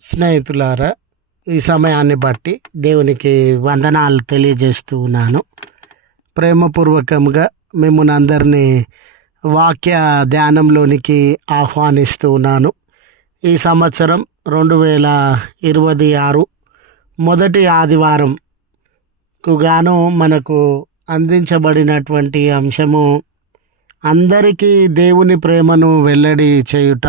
స్నేహితులారా, ఈ సమయాన్ని బట్టి దేవునికి వందనాలు తెలియజేస్తూ ఉన్నాను. ప్రేమపూర్వకంగా మిమ్మల్ని అందరినీ వాక్య ధ్యానంలోనికి ఆహ్వానిస్తూ ఉన్నాను. ఈ సంవత్సరం 2026 మొదటి ఆదివారంకు గాను మనకు అందించబడినటువంటి అంశము అందరికీ దేవుని ప్రేమను వెల్లడి చేయుట,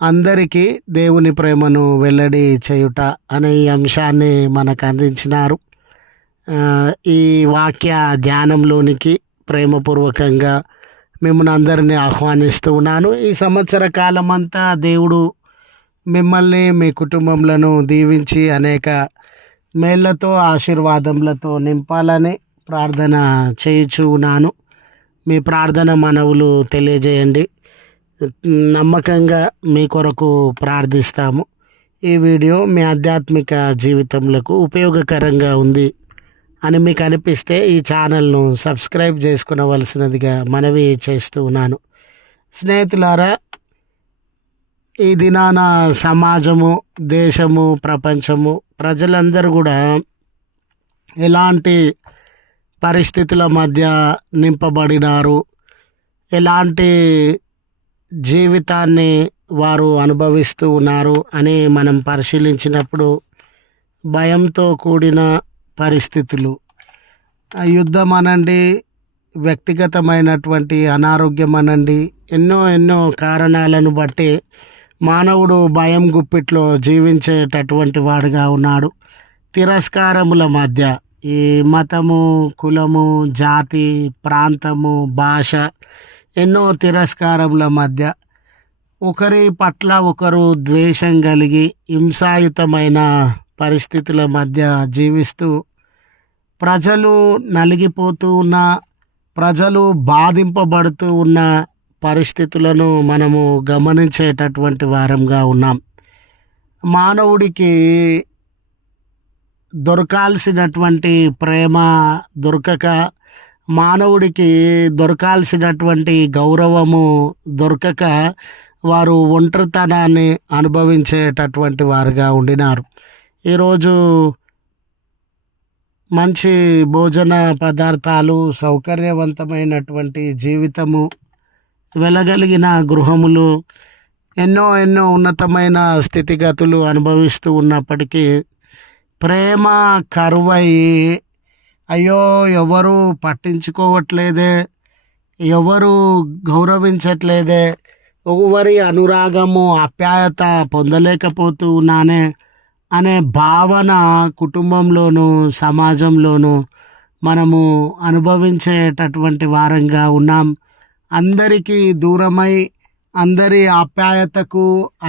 అందరికీ దేవుని ప్రేమను వెల్లడి చేయుట అనే ఈ అంశాన్ని మనకు అందించినారు. ఈ వాక్య ధ్యానంలోనికి ప్రేమపూర్వకంగా మిమ్మల్ని అందరినీ ఆహ్వానిస్తూ ఉన్నాను. ఈ సంవత్సర కాలం అంతా దేవుడు మిమ్మల్ని, మీ కుటుంబంలను దీవించి అనేక మేళ్లతో, ఆశీర్వాదములతో నింపాలని ప్రార్థన చేయుచు ఉన్నాను. మీ ప్రార్థన మనవులు తెలియజేయండి. నమ్మకంగా మీ కొరకు ప్రార్థిస్తాము. ఈ వీడియో మీ ఆధ్యాత్మిక జీవితంలో ఉపయోగకరంగా ఉంది అని మీకు అనిపిస్తే ఈ ఛానల్ను సబ్స్క్రైబ్ చేసుకునవలసినదిగా మనవి చేస్తూ ఉన్నాను. స్నేహితులారా, ఈ దినాన సమాజము, దేశము, ప్రపంచము, ప్రజలందరూ కూడా ఎలాంటి పరిస్థితుల మధ్య నింపబడినారు, ఎలాంటి జీవితాన్ని వారు అనుభవిస్తూ ఉన్నారు అని మనం పరిశీలించినప్పుడు భయంతో కూడిన పరిస్థితులు, యుద్ధం అనండి, వ్యక్తిగతమైనటువంటి అనారోగ్యం అనండి, ఎన్నో కారణాలను బట్టి మానవుడు భయం గుప్పిట్లో జీవించేటటువంటి వాడుగా ఉన్నాడు. తిరస్కారముల మధ్య ఈ మతము, కులము, జాతి, ప్రాంతము, భాష, ఎన్నో తిరస్కారముల మధ్య ఒకరి పట్ల ఒకరు ద్వేషం కలిగి హింసాయుతమైన పరిస్థితుల మధ్య జీవిస్తూ ప్రజలు నలిగిపోతూ ఉన్న, ప్రజలు బాధింపబడుతూ ఉన్న పరిస్థితులను మనము గమనించేటటువంటి వారంగా ఉన్నాం. మానవుడికి దొరకాల్సినటువంటి ప్రేమ దొరకక, మానవుడికి దొరకాల్సినటువంటి గౌరవము దొరకక వారు ఒంటరితనాన్ని అనుభవించేటటువంటి వారుగా ఉండినారు. ఈరోజు మంచి భోజన పదార్థాలు, సౌకర్యవంతమైనటువంటి జీవితము, వెలగలిగిన గృహములు, ఎన్నో ఉన్నతమైన స్థితిగతులు అనుభవిస్తూ ఉన్నప్పటికీ ప్రేమ కరువై, అయ్యో ఎవరు పట్టించుకోవట్లేదే, ఎవరు గౌరవించట్లేదే, ఎవరి అనురాగము, ఆప్యాయత పొందలేకపోతూ ఉన్నానే అనే భావన కుటుంబంలోనూ సమాజంలోనూ మనము అనుభవించేటటువంటి వారంగా ఉన్నాం. అందరికీ దూరమై, అందరి ఆప్యాయతకు,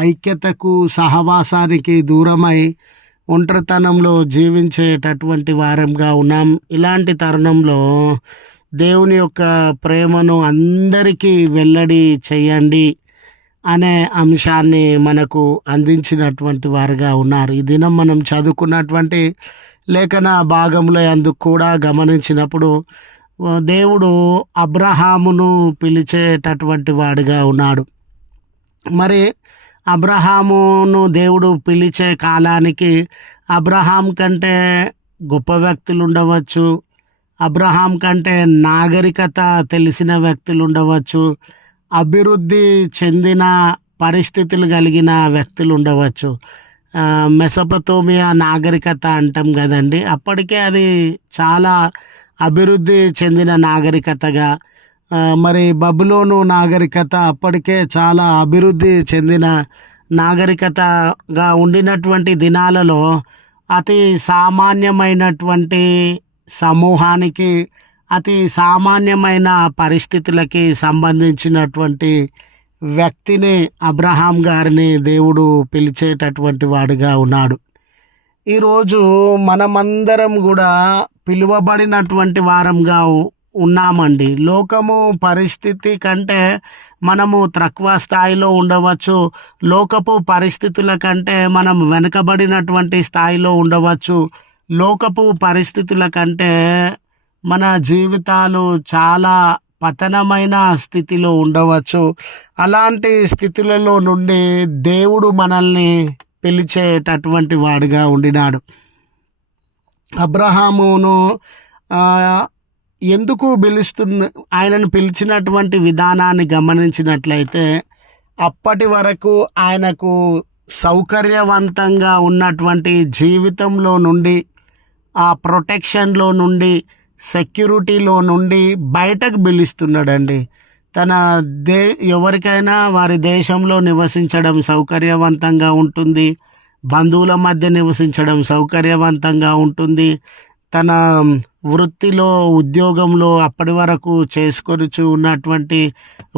ఐక్యతకు, సహవాసానికి దూరమై ఒంటరితనంలో జీవించేటటువంటి వారంగా ఉన్నాం. ఇలాంటి తరుణంలో దేవుని యొక్క ప్రేమను అందరికీ వెల్లడి చేయండి అనే అంశాన్ని మనకు అందించినటువంటి వారుగా ఉన్నారు. ఈ దినం మనం చదువుకున్నటువంటి లేఖన భాగంలో అందుకు కూడా గమనించినప్పుడు దేవుడు అబ్రహామును పిలిచేటటువంటి వాడుగా ఉన్నాడు. మరి అబ్రహామును దేవుడు పిలిచే కాలానికి అబ్రహాం కంటే గొప్ప వ్యక్తులు ఉండవచ్చు, అబ్రహాం కంటే నాగరికత తెలిసిన వ్యక్తులు ఉండవచ్చు, అభివృద్ధి చెందిన పరిస్థితులు కలిగిన వ్యక్తులు ఉండవచ్చు. మెసొపొతేమియా నాగరికత అంటాం కదండి, అప్పటికే అది చాలా అభివృద్ధి చెందిన నాగరికతగా, మరి బబులోను నాగరికత అప్పటికే చాలా అభివృద్ధి చెందిన నాగరికతగా ఉండినటువంటి దినాలలో అతి సామాన్యమైనటువంటి సమూహానికి, అతి సామాన్యమైన పరిస్థితులకి సంబంధించినటువంటి వ్యక్తిని, అబ్రహాం గారిని దేవుడు పిలిచేటటువంటి వాడుగా ఉన్నాడు. ఈరోజు మనమందరం కూడా పిలువబడినటువంటి వారంగా ఉన్నామండి. లోకము పరిస్థితి కంటే మనము తక్కువ స్థాయిలో ఉండవచ్చు, లోకపు పరిస్థితుల కంటే మనం వెనుకబడినటువంటి స్థాయిలో ఉండవచ్చు, లోకపు పరిస్థితుల కంటే మన జీవితాలు చాలా పతనమైన స్థితిలో ఉండవచ్చు. అలాంటి స్థితులలో నుండి దేవుడు మనల్ని పిలిచేటటువంటి వాడుగా ఉండినాడు. అబ్రహామును ఆ, ఎందుకు ఆయనను పిలిచినటువంటి విధానాన్ని గమనించినట్లయితే, అప్పటి వరకు ఆయనకు సౌకర్యవంతంగా ఉన్నటువంటి జీవితంలో నుండి, ఆ ప్రొటెక్షన్లో నుండి, సెక్యూరిటీలో నుండి బయటకు పిలుస్తున్నాడండి. తన ఎవరికైనా వారి దేశంలో నివసించడం సౌకర్యవంతంగా ఉంటుంది, బంధువుల మధ్య నివసించడం సౌకర్యవంతంగా ఉంటుంది, తన వృత్తిలో ఉద్యోగంలో అప్పటి వరకు చేసుకొనుచు ఉన్నటువంటి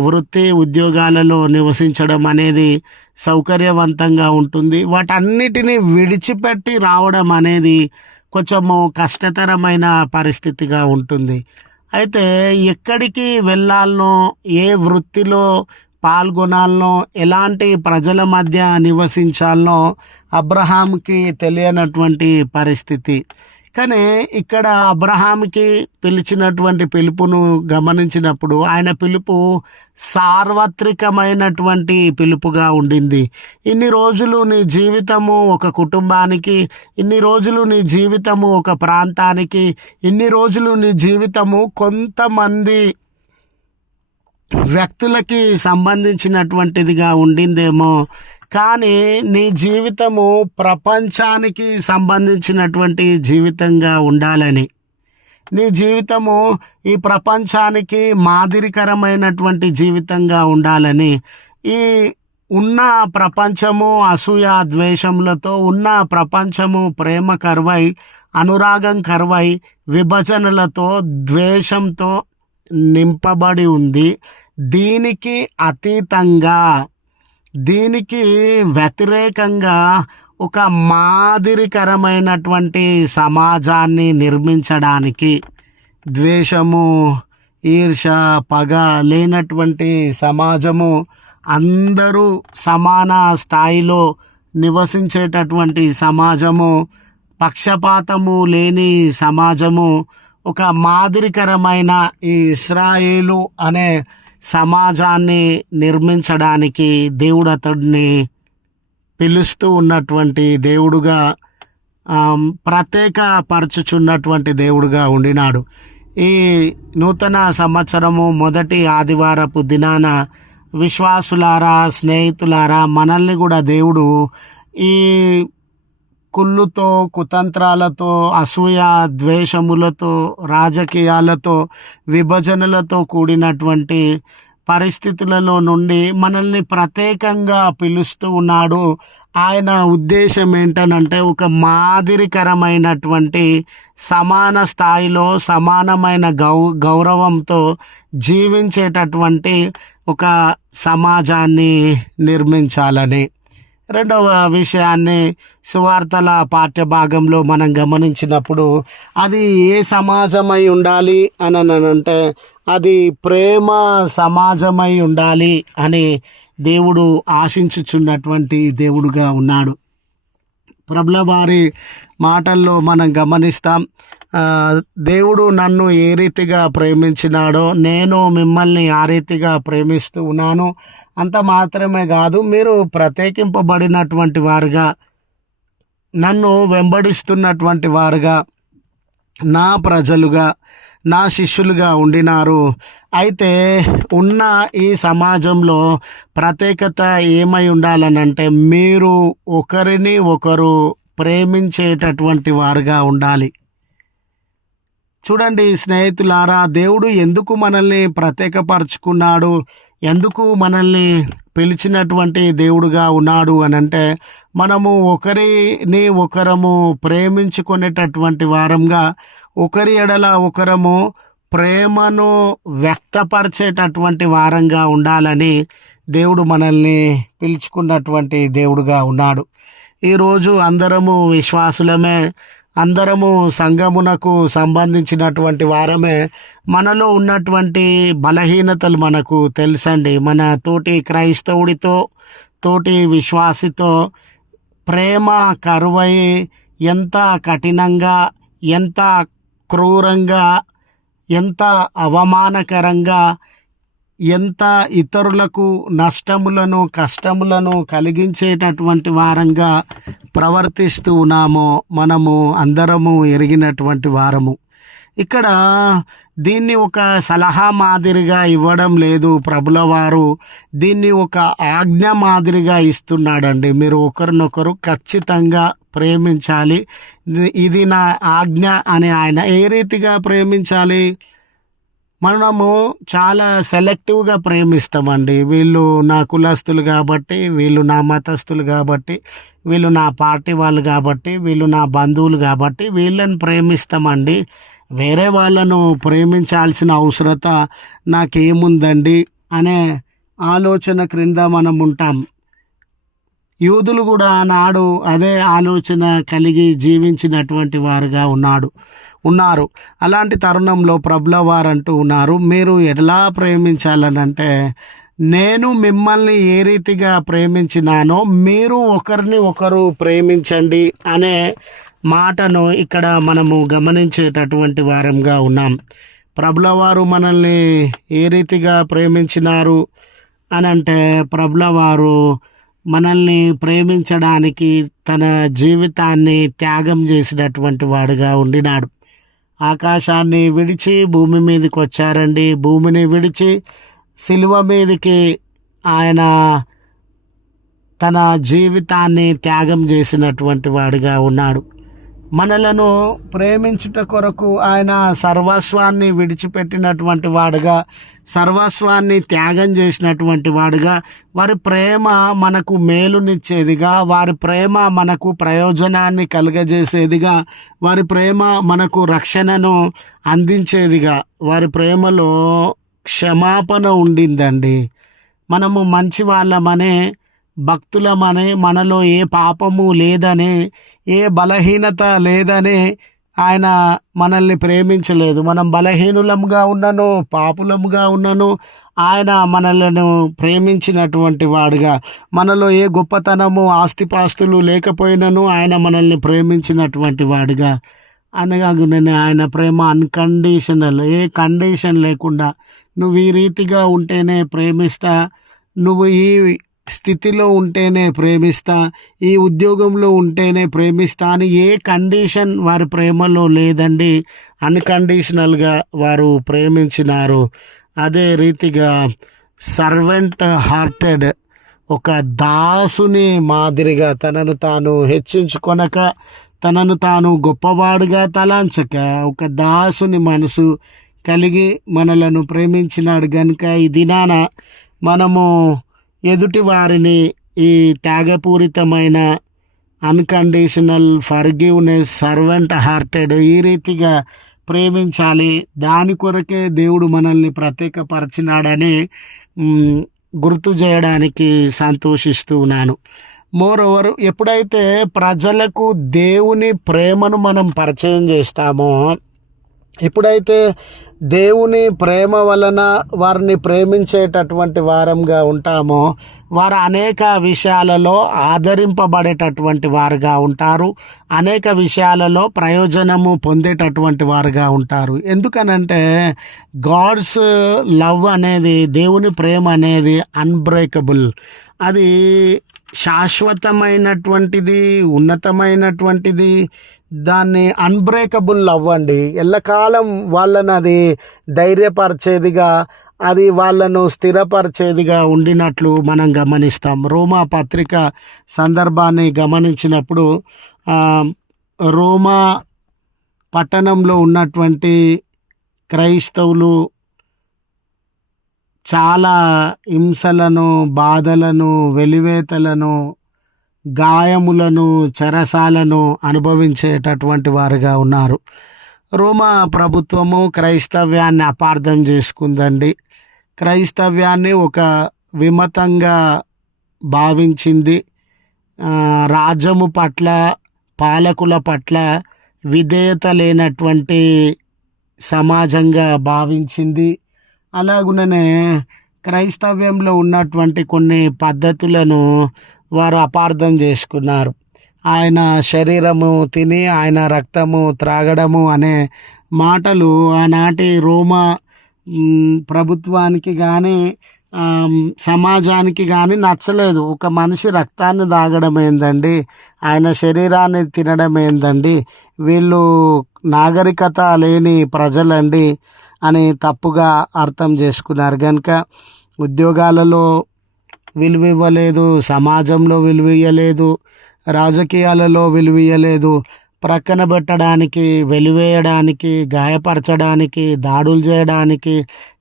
వృత్తి ఉద్యోగాలలో నివసించడం అనేది సౌకర్యవంతంగా ఉంటుంది. వాటన్నిటినీ విడిచిపెట్టి రావడం అనేది కొంచెము కష్టతరమైన పరిస్థితిగా ఉంటుంది. అయితే ఎక్కడికి వెళ్ళాలనో, ఏ వృత్తిలో పాల్గొనాలనో, ఎలాంటి ప్రజల మధ్య నివసించాలనో అబ్రహాంకి తెలియనటువంటి పరిస్థితి. కానీ ఇక్కడ అబ్రహాంకి పిలిచినటువంటి పిలుపును గమనించినప్పుడు ఆయన పిలుపు సార్వత్రికమైనటువంటి పిలుపుగా ఉండింది. ఇన్ని రోజులు నీ జీవితము ఒక కుటుంబానికి, ఇన్ని రోజులు నీ జీవితము ఒక ప్రాంతానికి, ఇన్ని రోజులు నీ జీవితము కొంతమంది వ్యక్తులకి సంబంధించినటువంటిదిగా ఉండిందేమో, కానీ నీ జీవితము ప్రపంచానికి సంబంధించినటువంటి జీవితంగా ఉండాలని, నీ జీవితము ఈ ప్రపంచానికి మాదిరికరమైనటువంటి జీవితంగా ఉండాలని, ఈ ఉన్న ప్రపంచము అసూయ ద్వేషములతో, ఉన్న ప్రపంచము ప్రేమ కరువై, అనురాగం కరువై, విభజనలతో, ద్వేషంతో నింపబడి ఉంది. దీనికి అతీతంగా, దీనికి వ్యతిరేకంగా ఒక మాదిరికరమైనటువంటి సమాజాన్ని నిర్మించడానికి, ద్వేషము, ఈర్ష, పగ లేనటువంటి సమాజము, అందరూ సమాన స్థాయిలో నివసించేటటువంటి సమాజము, పక్షపాతము లేని సమాజము, ఒక మాదిరికరమైన ఈ ఇశ్రాయేలు అనే సమాజాన్ని నిర్మించడానికి దేవుడు అతడిని పిలుస్తూ ఉన్నటువంటి దేవుడుగా, ప్రత్యేకపరచుచున్నటువంటి దేవుడుగా ఉండినాడు. ఈ నూతన సంవత్సరము మొదటి ఆదివారపు దినాన విశ్వాసులారా, స్నేహితులారా, మనల్ని కూడా దేవుడు ఈ కుళ్ళుతో, కుతంత్రాలతో, అసూయ ద్వేషములతో, రాజకీయాలతో, విభజనలతో కూడినటువంటి పరిస్థితులలో నుండి మనల్ని ప్రత్యేకంగా పిలుస్తూ ఉన్నాడు. ఆయన ఉద్దేశం ఏంటనంటే, ఒక మాదిరికరమైనటువంటి సమాన స్థాయిలో సమానమైన గౌరవంతో జీవించేటటువంటి ఒక సమాజాన్ని నిర్మించాలని. రెండవ విషయాన్ని సువార్తల పాఠ్యభాగంలో మనం గమనించినప్పుడు, అది ఏ సమాజమై ఉండాలి అని అంటే అది ప్రేమ సమాజమై ఉండాలి అని దేవుడు ఆశించుచున్నటువంటి దేవుడుగా ఉన్నాడు. ప్రభుల వారి మాటల్లో మనం గమనిస్తాం, దేవుడు నన్ను ఏ రీతిగా ప్రేమించినాడో నేను మిమ్మల్ని ఆ రీతిగా ప్రేమిస్తూ ఉన్నాను. అంత మాత్రమే కాదు, మీరు ప్రత్యేకింపబడినటువంటి వారుగా, నన్ను వెంబడిస్తున్నటువంటి వారుగా, నా ప్రజలుగా, నా శిష్యులుగా ఉండినారు. అయితే ఉన్న ఈ సమాజంలో ప్రత్యేకత ఏమై ఉండాలనంటే, మీరు ఒకరిని ఒకరు ప్రేమించేటటువంటి వారుగా ఉండాలి. చూడండి స్నేహితులారా, దేవుడు ఎందుకు మనల్ని ప్రత్యేకపరచుకున్నాడు, ఎందుకు మనల్ని పిలిచినటువంటి దేవుడుగా ఉన్నాడు అనంటే, మనము ఒకరిని ఒకరము ప్రేమించుకునేటటువంటి వారంగా, ఒకరి ఎడల ఒకరము ప్రేమను వ్యక్తపరిచేటటువంటి వారంగా ఉండాలని దేవుడు మనల్ని పిలుచుకున్నటువంటి దేవుడుగా ఉన్నాడు. ఈరోజు అందరము విశ్వాసులమే, అందరము సంఘమునకు సంబంధించినటువంటి వారమే. మనలో ఉన్నటువంటి బలహీనతలు మనకు తెలుసండి. మన తోటి క్రైస్తవుడితో, తోటి విశ్వాసితో ప్రేమ కరువై ఎంత కఠినంగా, ఎంత క్రూరంగా, ఎంత అవమానకరంగా ఎంత ఇతరులకు నష్టములను కష్టములను కలిగించేటటువంటి వారంగా ప్రవర్తిస్తూ ఉన్నామో మనము అందరము ఎరిగినటువంటి వారము. ఇక్కడ దీన్ని ఒక సలహా మాదిరిగా ఇవ్వడం లేదు, ప్రభుల వారు దీన్ని ఒక ఆజ్ఞ మాదిరిగా ఇస్తున్నాడండి. మీరు ఒకరినొకరు ఖచ్చితంగా ప్రేమించాలి, ఇది నా ఆజ్ఞ అని ఆయన. ఏ రీతిగా ప్రేమించాలి? మనము చాలా సెలెక్టివ్గా ప్రేమిస్తామండి. వీళ్ళు నా కులస్తులు కాబట్టి, వీళ్ళు నా మతస్థులు కాబట్టి, వీళ్ళు నా పార్టీ వాళ్ళు కాబట్టి, వీళ్ళు నా బంధువులు కాబట్టి వీళ్ళని ప్రేమిస్తామండి. వేరే వాళ్ళను ప్రేమించాల్సిన అవసరత నాకేముందండి అనే ఆలోచన క్రింద మనం ఉంటాం. యూదులు కూడా ఆనాడు అదే ఆలోచన కలిగి జీవించినటువంటి వారుగా ఉన్నారు. అలాంటి తరుణంలో ప్రభుల వారు అంటూ ఉన్నారు, మీరు ఎలా ప్రేమించాలనంటే, నేను మిమ్మల్ని ఏ రీతిగా ప్రేమించినానో మీరు ఒకరిని ఒకరు ప్రేమించండి అనే మాటను ఇక్కడ మనము గమనించేటటువంటి వారంగా ఉన్నాం. ప్రభుల వారు మనల్ని ఏ రీతిగా ప్రేమించినారు అని అంటే, ప్రభుల వారు మనల్ని ప్రేమించడానికి తన జీవితాన్ని త్యాగం చేసినటువంటి వాడుగా ఉండినాడు. ఆకాశాన్ని విడిచి భూమి మీదకి వచ్చారండి. భూమిని విడిచి సిలువ మీదకి ఆయన తన జీవితాన్ని త్యాగం చేసినటువంటి వాడుగా ఉన్నాడు. మనలను ప్రేమించుట కొరకు ఆయన సర్వస్వాన్ని విడిచిపెట్టినటువంటి వాడుగా, సర్వస్వాన్ని త్యాగం చేసినటువంటి వాడుగా, వారి ప్రేమ మనకు మేలునిచ్చేదిగా, వారి ప్రేమ మనకు ప్రయోజనాన్ని కలుగజేసేదిగా, వారి ప్రేమ మనకు రక్షణను అందించేదిగా, వారి ప్రేమలో క్షమాపణ ఉండిందండి. మనము మంచి వాళ్ళమనే, భక్తులమనే, మనలో ఏ పాపము లేదనే, ఏ బలహీనత లేదనే ఆయన మనల్ని ప్రేమించలేదు. మనం బలహీనులముగా ఉన్నను, పాపులముగా ఉన్నను, ఆయన మనలను ప్రేమించినటువంటి వాడుగా, మనలో ఏ గొప్పతనము ఆస్తిపాస్తులు లేకపోయినను ఆయన మనల్ని ప్రేమించినటువంటి వాడుగా, అనగా ఆయన ప్రేమ అన్కండిషనల్, ఏ కండిషన్ లేకుండా, నువ్వు ఈ రీతిగా ఉంటేనే ప్రేమిస్తా, నువ్వు ఈ స్థితిలో ఉంటేనే ప్రేమిస్తా, ఈ ఉద్యోగంలో ఉంటేనే ప్రేమిస్తా అని ఏ కండిషన్ వారి ప్రేమలో లేదండి. అన్కండిషనల్గా వారు ప్రేమించినారు. అదే రీతిగా సర్వెంట్ హార్టెడ్, ఒక దాసుని మాదిరిగా తనను తాను హెచ్చించుకొనక, తనను తాను గొప్పవాడుగా తలాంచక, ఒక దాసుని మనసు కలిగి మనలను ప్రేమించినాడు. గనుక ఈ దినాన మనము ఎదుటి వారిని ఈ త్యాగపూరితమైన అన్కండిషనల్ ఫర్గివ్నెస్, సర్వెంట్ హార్టెడ్, ఈ రీతిగా ప్రేమించాలి. దాని కొరకే దేవుడు మనల్ని ప్రత్యేకపరిచినాడని గుర్తు చేయడానికి సంతోషిస్తూ ఉన్నాను. మోరోవర్, ఎప్పుడైతే ప్రజలకు దేవుని ప్రేమను మనం పరిచయం చేస్తామో, ఎప్పుడైతే దేవుని ప్రేమ వలన వారిని ప్రేమించేటటువంటి వారంగా ఉంటామో, వారు అనేక విషయాలలో ఆదరింపబడేటటువంటి వారుగా ఉంటారు, అనేక విషయాలలో ప్రయోజనము పొందేటటువంటి వారుగా ఉంటారు. ఎందుకనంటే గాడ్స్ లవ్ అనేది, దేవుని ప్రేమ అనేది అన్బ్రేకబుల్, అది శాశ్వతమైనటువంటిది, ఉన్నతమైనటువంటిది. దాన్ని అన్బ్రేకబుల్ లవ్ అండి. ఎల్లకాలం వాళ్ళని అది ధైర్యపరిచేదిగా, అది వాళ్ళను స్థిరపరిచేదిగా ఉండినట్లు మనం గమనిస్తాం. రోమా పత్రిక సందర్భాన్ని గమనించినప్పుడు రోమా పట్టణంలో ఉన్నటువంటి క్రైస్తవులు చాలా హింసలను, బాధలను, వెలివేతలను, గాయములను, చెరసాలను అనుభవించేటటువంటి వారుగా ఉన్నారు. రోమా ప్రభుత్వము క్రైస్తవ్యాన్ని అపార్థం చేసుకుందండి. క్రైస్తవ్యాన్ని ఒక విమతంగా భావించింది. రాజ్యము పట్ల, పాలకుల పట్ల విధేయత లేనటువంటి సమాజంగా భావించింది. అలాగుననే క్రైస్తవ్యంలో ఉన్నటువంటి కొన్ని పద్ధతులను వారు అపార్థం చేసుకున్నారు. ఆయన శరీరము తిని ఆయన రక్తము త్రాగడము అనే మాటలు ఆనాటి రోమా ప్రభుత్వానికి కానీ సమాజానికి కానీ నచ్చలేదు. ఒక మనిషి రక్తాన్ని తాగడం ఏందండి, ఆయన శరీరాన్ని తినడం ఏందండి, వీళ్ళు నాగరికత లేని ప్రజలండి అని తప్పుగా అర్థం చేసుకున్నారు. కనుక ఉద్యోగాలలో విలువ ఇవ్వలేదు, సమాజంలో విలువ ఇవ్వలేదు, రాజకీయాలలో విలువ ఇవ్వలేదు. ప్రక్కన పెట్టడానికి, వెలివేయడానికి, గాయపరచడానికి, దాడులు చేయడానికి,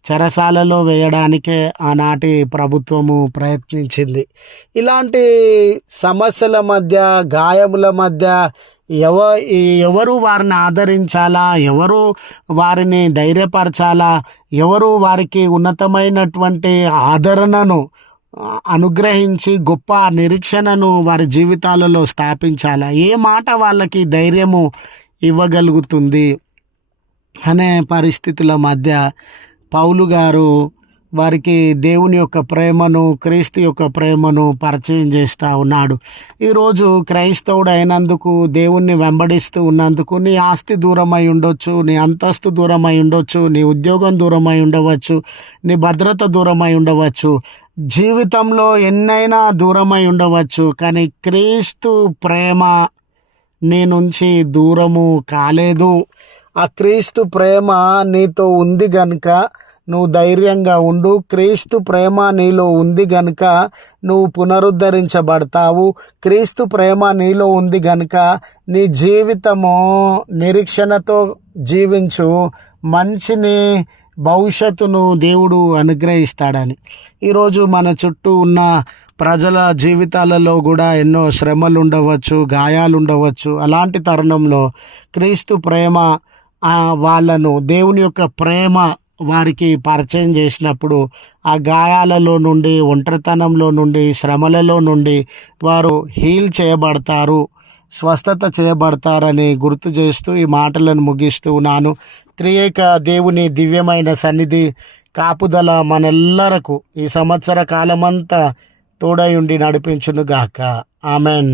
చెరసాలలో వేయడానికే ఆనాటి ప్రభుత్వము ప్రయత్నించింది. ఇలాంటి సమస్యల మధ్య, గాయముల మధ్య ఎవ ఎవరు వారిని ఆదరించాలా, ఎవరు వారిని ధైర్యపరచాలా, ఎవరు వారికి ఉన్నతమైనటువంటి ఆదరణను అనుగ్రహించి గొప్ప నిరీక్షణను వారి జీవితాలలో స్థాపించాలా, ఏ మాట వాళ్ళకి ధైర్యము ఇవ్వగలుగుతుంది అనే పరిస్థితుల మధ్య పౌలు గారు వారికి దేవుని యొక్క ప్రేమను, క్రీస్తు యొక్క ప్రేమను పరిచయం చేస్తూ ఉన్నాడు. ఈరోజు క్రైస్తవుడు అయినందుకు, దేవుణ్ణి వెంబడిస్తూ ఉన్నందుకు నీ ఆస్తి దూరమై ఉండొచ్చు, నీ అంతస్తు దూరమై ఉండొచ్చు, నీ ఉద్యోగం దూరమై ఉండవచ్చు, నీ భద్రత దూరమై ఉండవచ్చు, జీవితంలో ఎన్నైనా దూరమై ఉండవచ్చు. కానీ క్రీస్తు ప్రేమ నీ నుంచి దూరము కాలేదు. ఆ క్రీస్తు ప్రేమ నీతో ఉంది గనుక నువ్వు ధైర్యంగా ఉండు. క్రీస్తు ప్రేమ నీలో ఉంది గనుక నువ్వు పునరుద్ధరించబడతావు. క్రీస్తు ప్రేమ నీలో ఉంది గనుక నీ జీవితము నిరీక్షణతో జీవించు, మంచిని, భవిష్యత్తును దేవుడు అనుగ్రహిస్తాడని. ఈరోజు మన చుట్టూ ఉన్న ప్రజల జీవితాలలో కూడా ఎన్నో శ్రమలు ఉండవచ్చు, గాయాలు ఉండవచ్చు. అలాంటి తరుణంలో క్రీస్తు ప్రేమ వాళ్ళను, దేవుని యొక్క ప్రేమ వారికి పరిచయం చేసినప్పుడు ఆ గాయాలలో నుండి, ఒంటరితనంలో నుండి, శ్రమలలో నుండి వారు హీల్ చేయబడతారు, స్వస్థత చేయబడతారని గుర్తు చేస్తూ ఈ మాటలను ముగిస్తూ ఉన్నాను. త్రియేక దేవుని దివ్యమైన సన్నిధి కాపుదల మనెల్లరకు ఈ సంవత్సర కాలమంతా తోడై ఉండి నడిపించునుగాక. ఆమెన్.